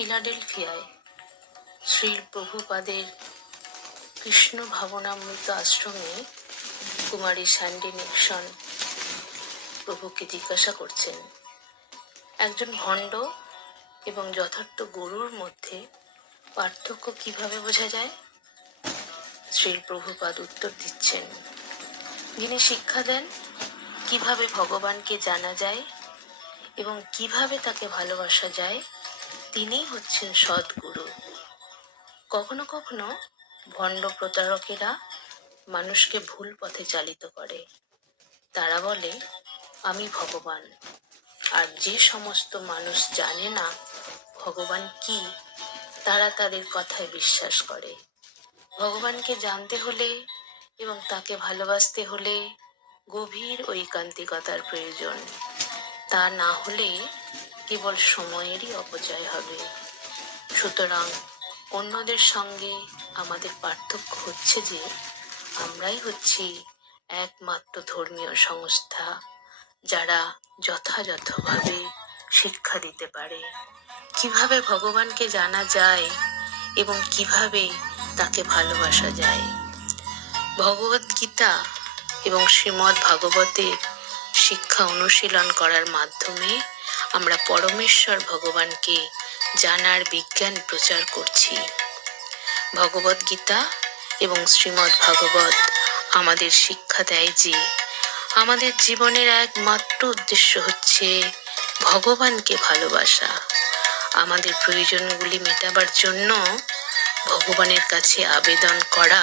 ফিলাডেলফিয়ায় শ্রী প্রভুপাদের কৃষ্ণ ভাবনামৃত আশ্রমে কুমারী Sandy Nixon প্রভুকে জিজ্ঞাসা করছেন, একজন ভণ্ড এবং যথার্থ গুরুর মধ্যে পার্থক্য কিভাবে বোঝা যায়? শ্রী প্রভুপাদ উত্তর দিচ্ছেন, যিনি শিক্ষা দেন কিভাবে ভগবানকে জানা যায় এবং কিভাবে তাকে ভালোবাসা যায়, তিনিই হচ্ছেন সদ্গুরু। কখনো কখনো ভণ্ড প্রতারকেরা মানুষকে ভুল পথে চালিত করে। তারা বলে, আমি ভগবান। আর যে সমস্ত মানুষ জানে না ভগবান কি, তারা তাদের কথায় বিশ্বাস করে। ভগবানকে জানতে হলে এবং তাকে ভালোবাসতে হলে গভীর ঐকান্তিকতার প্রয়োজন। তা না হলে কেবল সময়েরই অপচয় হবে। সুতরাং অন্যদের সঙ্গে আমাদের পার্থক্য হচ্ছে যে আমরাই হচ্ছি একমাত্র ধর্মীয় সংস্থা যারা যথাযথভাবে শিক্ষা দিতে পারে কিভাবে ভগবানকে জানা যায় এবং কিভাবে তাকে ভালোবাসা যায়। ভগবদ গীতা এবং শ্রীমদ্ ভাগবতের শিক্ষা অনুশীলন করার মাধ্যমে আমরা পরমেশ্বর ভগবানকে জানার বিজ্ঞান প্রচার করছি। ভগবদ গীতা এবং শ্রীমদ্ ভাগবত আমাদের শিক্ষা দেয় যে আমাদের জীবনের একমাত্র উদ্দেশ্য হচ্ছে ভগবানকে ভালোবাসা। আমাদের প্রয়োজনগুলি মেটাবার জন্য ভগবানের কাছে আবেদন করা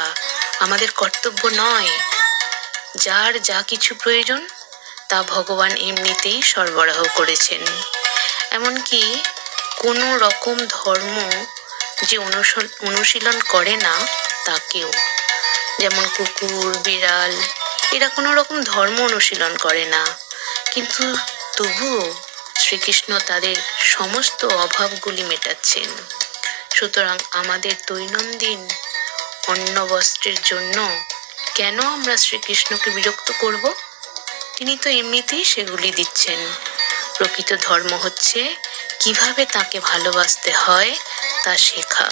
আমাদের কর্তব্য নয়। যার যা কিছু প্রয়োজন তা ভগবান এমনিতেই সরবরাহ করেছেন। এমনকি কোনো রকম ধর্ম যে অনুশীলন করে না তাকেও, যেমন কুকুর, বিড়াল, এরা কোনো রকম ধর্ম অনুশীলন করে না, কিন্তু তবুও শ্রীকৃষ্ণ তাদের সমস্ত অভাবগুলি মেটাচ্ছেন। সুতরাং আমাদের দৈনন্দিন অন্ন বস্ত্রের জন্য কেন আমরা শ্রীকৃষ্ণকে বিরক্ত করব? তিনি তো এমনিতেই সেগুলি দিচ্ছেন। প্রকৃত ধর্ম হচ্ছে কিভাবে তাকে ভালোবাসতে হয় তা শেখা।